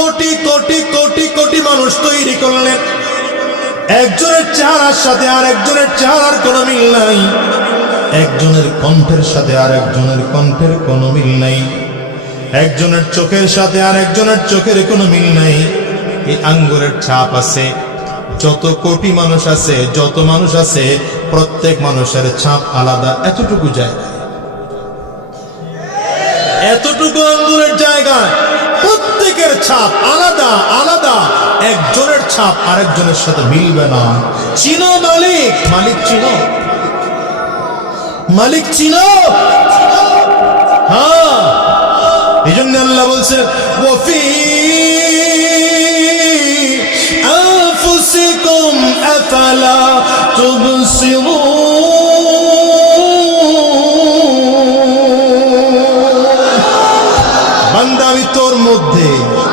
কোটি কোটি কোটি কোটি মানুষ তৈরি করলেন, একজনের চেহারার সাথে আর একজনের চেহারার কোনো মিল নাই, একজনের কণ্ঠের সাথে আর একজনের কণ্ঠের কোনো মিল নাই, একজনের চোখের সাথে আর একজনের চোখের কোনো মিল নাই। এই আঙ্গুরের ছাপ আছে, যত কোটি মানুষ আছে, যত মানুষ আছে, প্রত্যেক মানুষের ছাপ আলাদা। এতটুকু জায়গায়, এতটুকু আঙ্গুরের জায়গায় প্রত্যেকের ছাপ আলাদা আলাদা, একজনের ছাপ আরেকজনের সাথে মিলবে না। চিনো মালিক, মালিক চিনো, মালিক চিনো। হ্যাঁ, এই জন্য আল্লাহ বলছে ওয়াফি আনফুসিকুম আফালা তুবসিরুন। বান্দা, আমি তোর মধ্যে